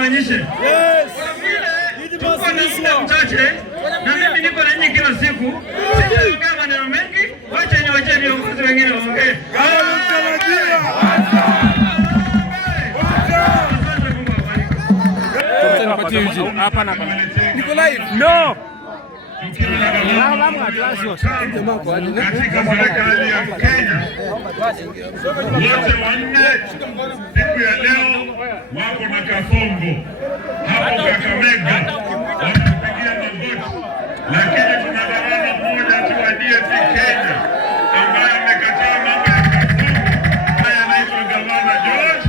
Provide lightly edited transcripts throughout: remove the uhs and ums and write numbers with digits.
msigawanyishe. Yes. Tuko na muda mchache na mimi niko na nyinyi kila siku. Sijaongea maneno mengi, wacha niwache viongozi wengine waongee. Hapana. Niko live. No. Katika serikali ya Kenya wote wanne siku ya leo wako na kasongo hapo Kakamega, wamepigia magoti, lakini kuna gavana mmoja tu wa DP Kenya ambaye amekataa mambo ya kasongo, naye anaitwa Gavana George.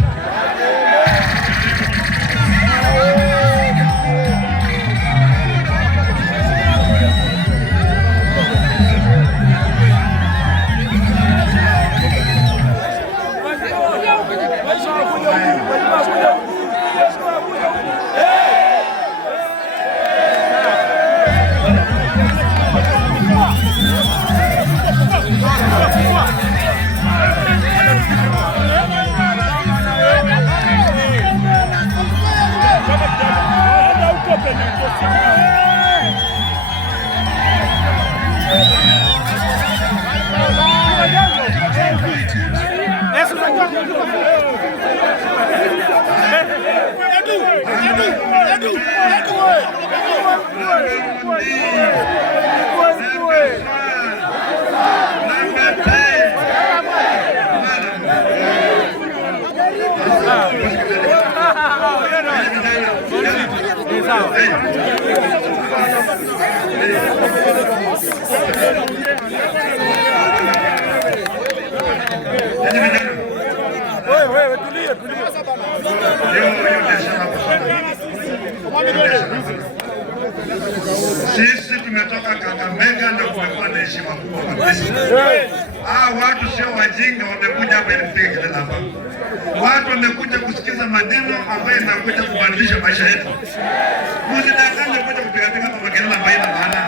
Sisi tumetoka Kakamega na kumekuwa na heshima kubwa kabisa. Watu sio wajinga, wamekuja hapa ili kupiga kelele hapa. Watu wamekuja kusikiza maneno ambayo yanakuja kubadilisha maisha yetu. Msidanganye kuja kupiga hapa kelele ambayo ina maana.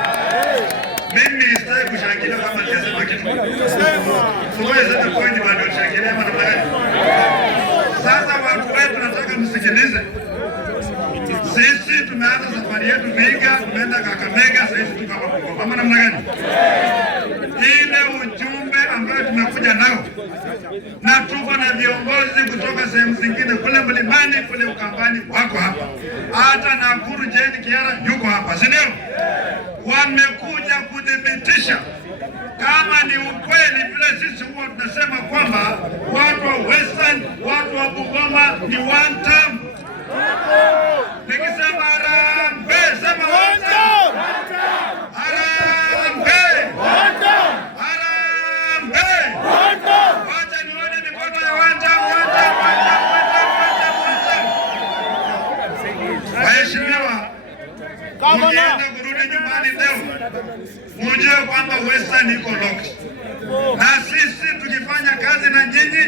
Mimi sitaki kushangilia kama nitasema kitu. Siwezi hata point bado kushangilia kama namna gani. Sasa watu wetu nataka msikilize. Sisi tumeanza safari yetu Vihiga, tumeenda Kakamega, sasa hivi tuko hapa Bungoma. Kama namna gani? Ile ujumbe ambayo tumekuja nao na tuko na viongozi kutoka sehemu zingine kule mlimani, kule Ukambani wako hapa. Hata Nakuru Jane Kiara yuko hapa, si ndio? Wamekuja kudhibitisha kama ni ukweli vile sisi huwa tunasema kwamba watu wa Western, watu wa Bungoma ni one term. Nikisema harambee, sema one term. Harambee. Harambee. Wacha nione mikono ya one term, one term, one term, one term. Waheshimiwa, mkienda kurudi nyumbani leo, mujue kwamba Western iko locked. Na sisi tukifanya kazi na nyinyi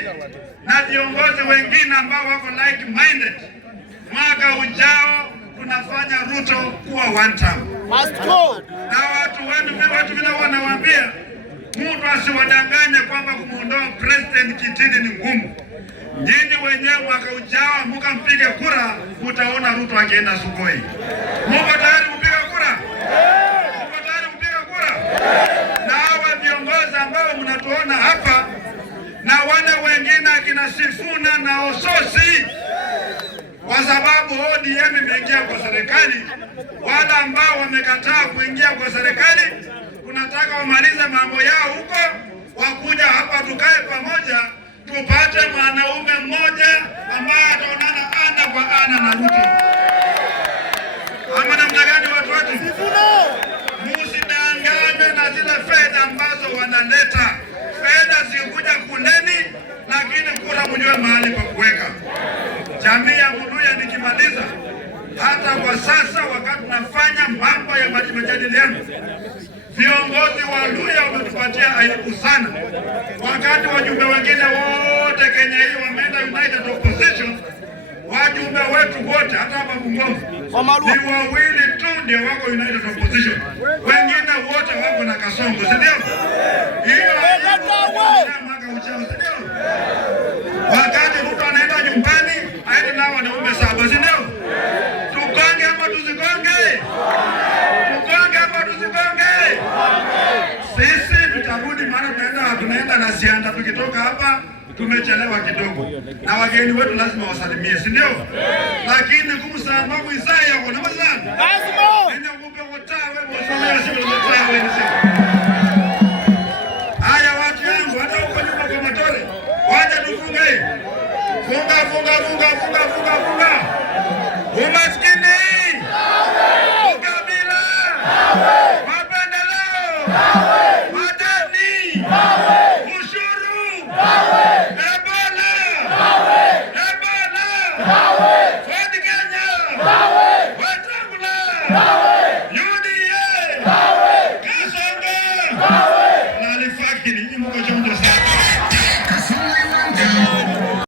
na viongozi wengine ambao wako like minded, mwaka ujao tunafanya Ruto kuwa one term. Na watu vile wanawaambia, mtu asiwadanganye kwamba kumuondoa president kitini ni ngumu. Nyinyi wenyewe mwaka ujao mkampige kura, mtaona Ruto akienda Sugoi. Mko tayari kupiga kura? Mko tayari kupiga kura? Na hawa viongozi ambao mnatuona hapa na wale wengine akina Sifuna na Ososi, kwa sababu ODM imeingia kwa serikali, wale ambao wamekataa kuingia kwa serikali tunataka wamalize mambo yao huko, wakuja hapa tukae pamoja, tupate mwanaume mmoja ambaye ataonana ana kwa ana na Ruto. Ama namna gani watu wetu? Msidanganywe na zile fedha ambazo wanaleta. Fedha zikuja kuleni, lakini kura mjue mahali pa kuweka. Jamii ya Muluya nikimaliza, hata kwa sasa wakati tunafanya mambo ya majadiliano, viongozi wa Luhya wametupatia aibu sana. Wakati wajumbe wengine wote Kenya hii wameenda United Opposition, wajumbe wetu wote hata hapa Bungoma ni wawili tu ndio wako United Opposition. Wengine wote wako na kasongo, si ndio? Hiyo mwaka ujao, si ndio? Wakati Ruto anaenda nyumbani, aende nao wanaume saba, si ndio? Sianda tukitoka hapa tumechelewa kidogo, na wageni wetu lazima wasalimie, si ndio? Lakini kumsamba kuisaya kwa namba sana lazima ndio kumbe wotawe msomea sio mtawe ni sio. Haya watu yangu, hata huko nyuma kwa Matore waje tufunge, funga.